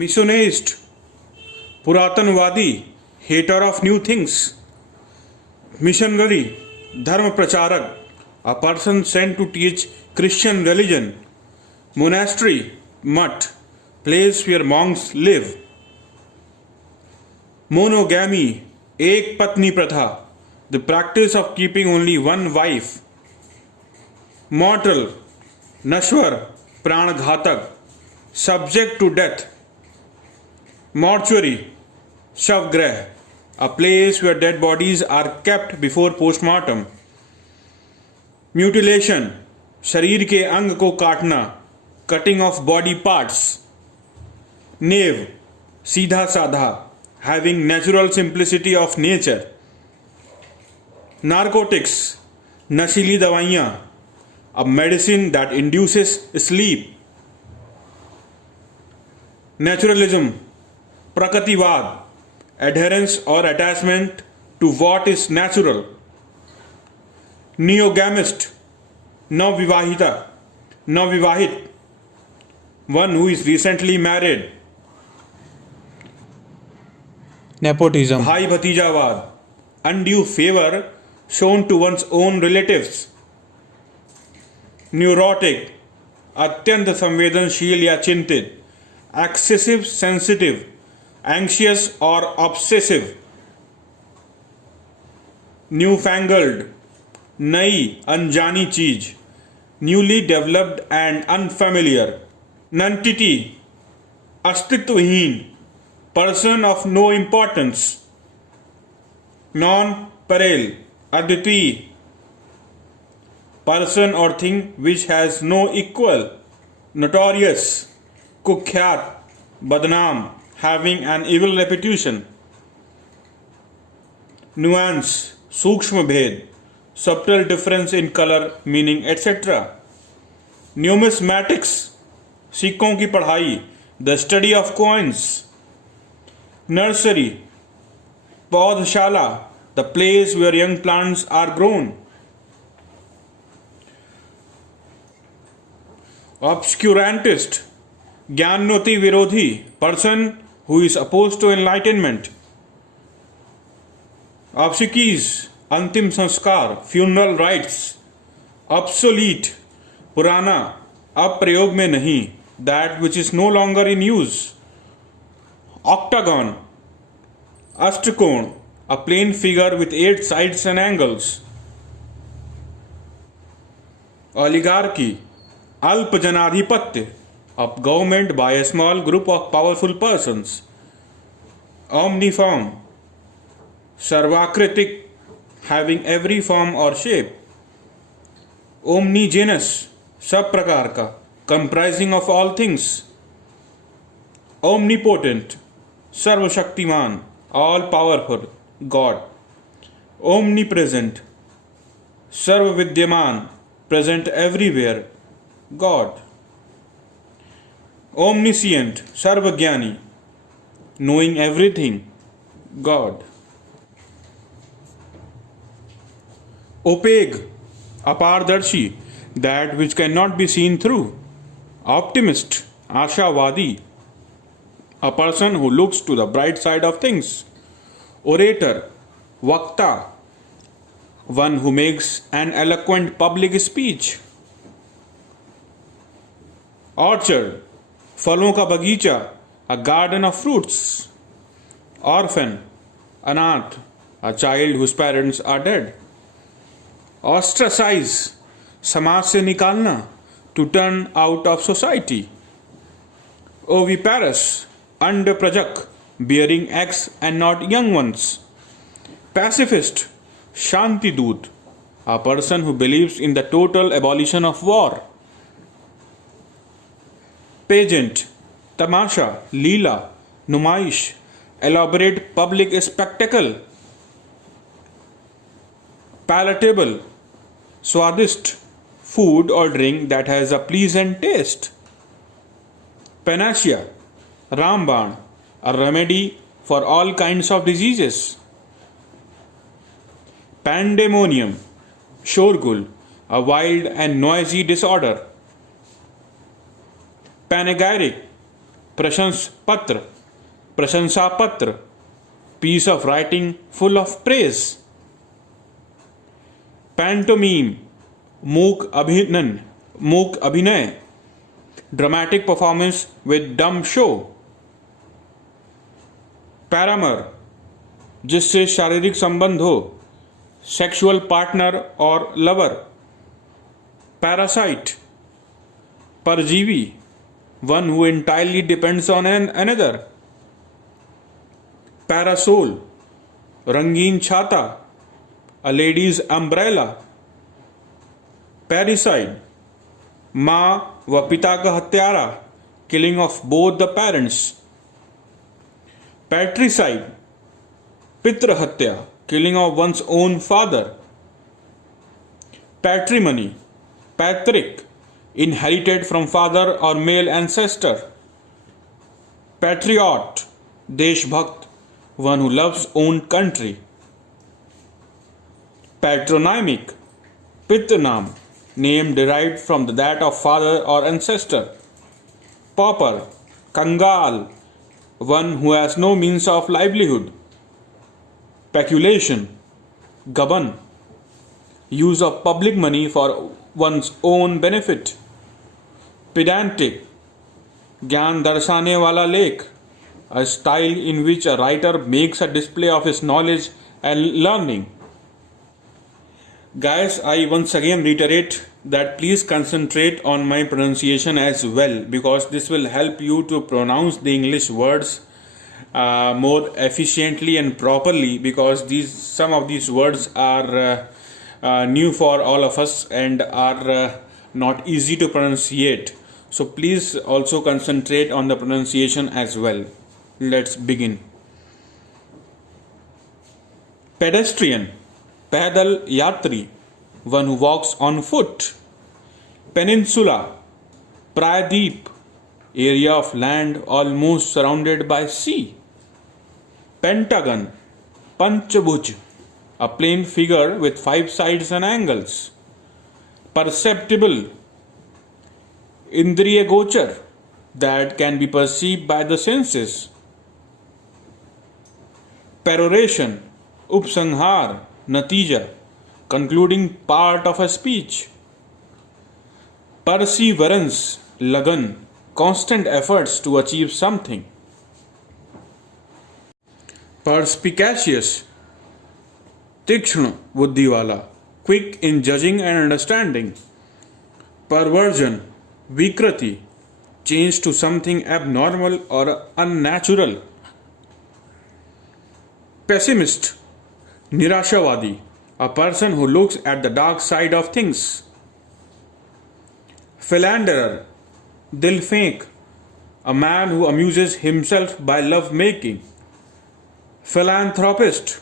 misogynist, पुरातनवादी, hater of new things, missionary, धर्म प्रचारक, a person sent to teach Christian religion, monastery, mutt, place where monks live, monogamy, एक पत्नी प्रथा, the practice of keeping only one wife, mortal, नश्वर, प्राणघातक, subject to death, mortuary, शवगृह, a place where dead bodies are kept before postmortem, mutilation, शरीर के अंग को काटना, cutting of body parts, knave, सीधा साधा, having natural simplicity of nature, narcotics, नशीली दवाइयाँ, a medicine that induces sleep, naturalism, प्रकृतिवाद, adherence or attachment to what is natural, neogamist, नवविवाहिता, नवविवाहित, one who is recently married, nepotism, भाई भतीजावाद, undue favor shown to one's own relatives, neurotic, अत्यंत संवेदनशील या चिंतित, एक्सेसिव सेंसिटिव, एंशियस और obsessive, newfangled, नई अनजानी चीज, newly developed and unfamiliar, nonentity, अस्तित्वहीन, person of no importance, nonpareil, अद्वितीय, person or thing which has no equal, notorious, कुख्यात, बदनाम, having an evil reputation, nuance, सूक्ष्म भेद, subtle difference in color, meaning etc. numismatics, सिक्कों की पढ़ाई, the study of coins, nursery, पौधशाला, the place where young plants are grown, obscurantist, ज्ञानोति विरोधी, person who is opposed to enlightenment, obsequies, अंतिम संस्कार, funeral rites, obsolete, पुराना, अब प्रयोग में नहीं, that which is no longer in use, octagon, अष्टकोण, a plane figure with 8 sides and angles, oligarchy, अल्प जनाधिपत्य, of government by a small group of powerful persons, omniform, सर्वाकृतिक, having every form or shape, omnigenous, सब प्रकार का, comprising of all things, omnipotent, सर्वशक्तिमान, all powerful, God, omnipresent, सर्वविद्यमान, present everywhere, God, omniscient, सर्वज्ञानी, knowing everything, God, opaque, अपारदर्शी, that which cannot be seen through, optimist, आशावादी, a person who looks to the bright side of things, orator, वक्ता, one who makes an eloquent public speech, orchard, फलों का बगीचा, a garden of fruits, orphan, अनाथ, a child whose parents are dead, ostracize, समाज से निकालना, to turn out of society, oviparous, अंडप्रजक, bearing eggs and not young ones, pacifist, शांति दूत, a person who believes in the total abolition of war, pageant, tamasha, leela, numaish, elaborate public spectacle, palatable, स्वादिष्ट, food or drink that has a pleasant taste, panacea, रामबाण, a remedy for all kinds of diseases, pandemonium, शोरगुल, a wild and noisy disorder, panegyric, प्रशंस पत्र, प्रशंसा पत्र, piece of writing full of praise. Pantomime, मूक अभिनय, dramatic performance with dumb show. Paramour, जिससे शारीरिक संबंध हो, sexual partner और lover. Parasite, परजीवी, one who entirely depends on another. Parasol, रंगीन छाता, a lady's umbrella. Parricide, माँ व पिता का हत्यारा, killing of both the parents. Patricide, पितृ हत्या, killing of one's own father. Patrimony, पैतृक, inherited from father or male ancestor. Patriot, देशभक्त, one who loves own country. Patronymic, पितृ नाम, name derived from that of father or ancestor. Pauper, कंगाल, one who has no means of livelihood. Peculation, गबन, use of public money for one's own benefit. Pedantic, ज्ञान दर्शाने वाला लेख, a style in which a writer makes a display of his knowledge and learning. Guys, I once again reiterate that please concentrate on my pronunciation as well, because this will help you to pronounce the English words more efficiently and properly, because some of these words are new for all of us and are not easy to pronunciate. So please also concentrate on the pronunciation as well. Let's begin. Pedestrian, पैदल यात्री, one who walks on foot. Peninsula, प्रायद्वीप, area of land almost surrounded by sea. Pentagon, पंचभुज, a plane figure with 5 sides and angles. Perceptible, इंद्रिय गोचर, that can be perceived by the senses. Peroration, उपसंहार, नतीजा, concluding part of a speech. Perseverance, लगन, constant efforts to achieve something. Perspicacious, तीक्ष्ण बुद्धि वाला, quick in judging and understanding. Perversion, विकृति, change to something abnormal or unnatural. Pessimist, निराशावादी, a person who looks at the dark side of things. Philanderer, दिल फेंक, a man who amuses himself by love making. Philanthropist,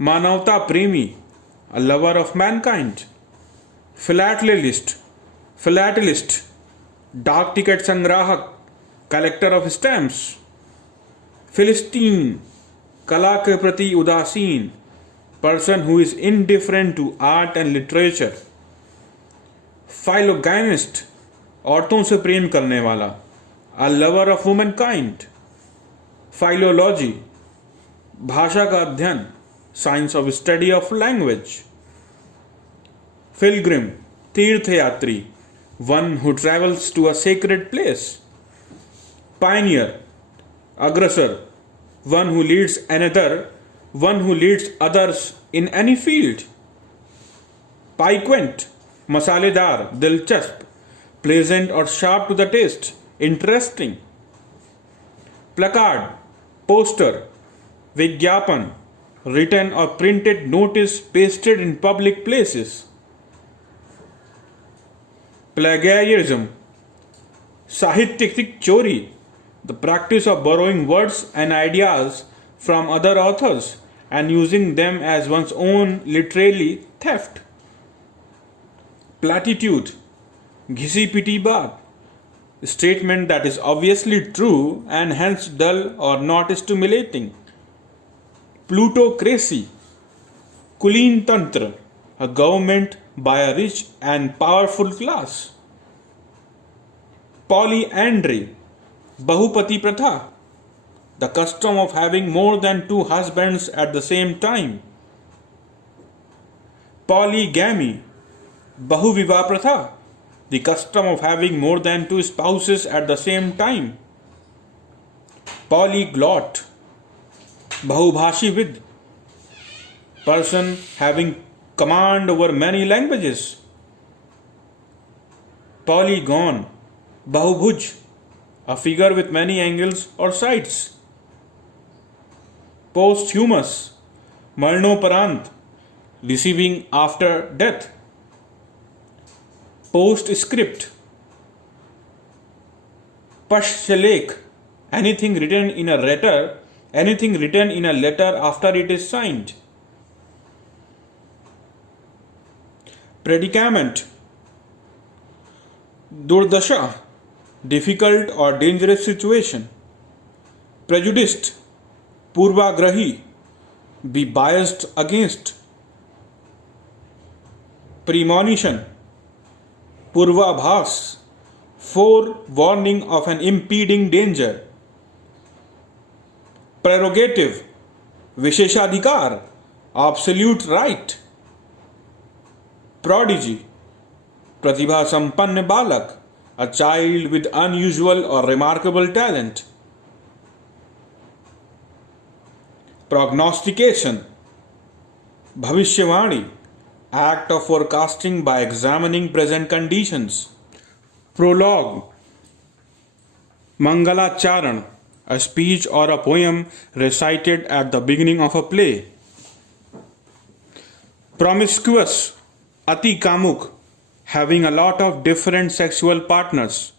मानवता प्रेमी, a lover of mankind. Philatelist, डाक ticket संग्राहक, collector of stamps. Philistine, कला के प्रति उदासीन, person who is indifferent to art and literature. Philogynist, औरतों से प्रेम करने वाला, a lover of womankind. Philology, भाषा का अध्ययन, science of study of language. Pilgrim, तीर्थयात्री, one who travels to a sacred place. Pioneer, अग्रसर, one who leads others in any field. Piquant, मसालेदार, दिलचस्प, pleasant or sharp to the taste, interesting. Placard, poster, विज्ञापन, written or printed notice pasted in public places. Plagiarism, साहित्यिक चोरी, the practice of borrowing words and ideas from other authors and using them as one's own, literally theft. Platitude, घिसी पिटी बात, statement that is obviously true and hence dull or not stimulating. Plutocracy, कुलीन तंत्र, a government by a rich and powerful class. Polyandry, Bahupati Pratha, the custom of having more than two husbands at the same time. Polygamy, Bahuvivah Pratha, the custom of having more than two spouses at the same time. Polyglot, Bahubhashivid, person having command over many languages. Polygon, Bahubhuj, a figure with many angles or sides. Posthumous, Marnoparant, receiving after death. Postscript, Pashchalek, anything written in a letter after it is signed. Predicament, Durdasha, difficult or dangerous situation. Prejudiced, Purvagrahi, be biased against. Premonition, Purvabhas, forewarning of an impending danger. Prerogative, Visheshadhikar, absolute right. Prodigy, Pratibha Sampann Balak, a child with unusual or remarkable talent. Prognostication, Bhavishyavani, act of forecasting by examining present conditions. Prologue, Mangalacharan, a speech or a poem recited at the beginning of a play. Promiscuous, Ati Kamuk, having a lot of different sexual partners.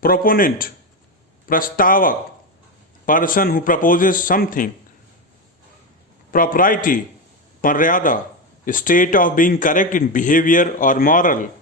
Proponent, Prastavak, person who proposes something. Propriety, Maryada, state of being correct in behavior or moral.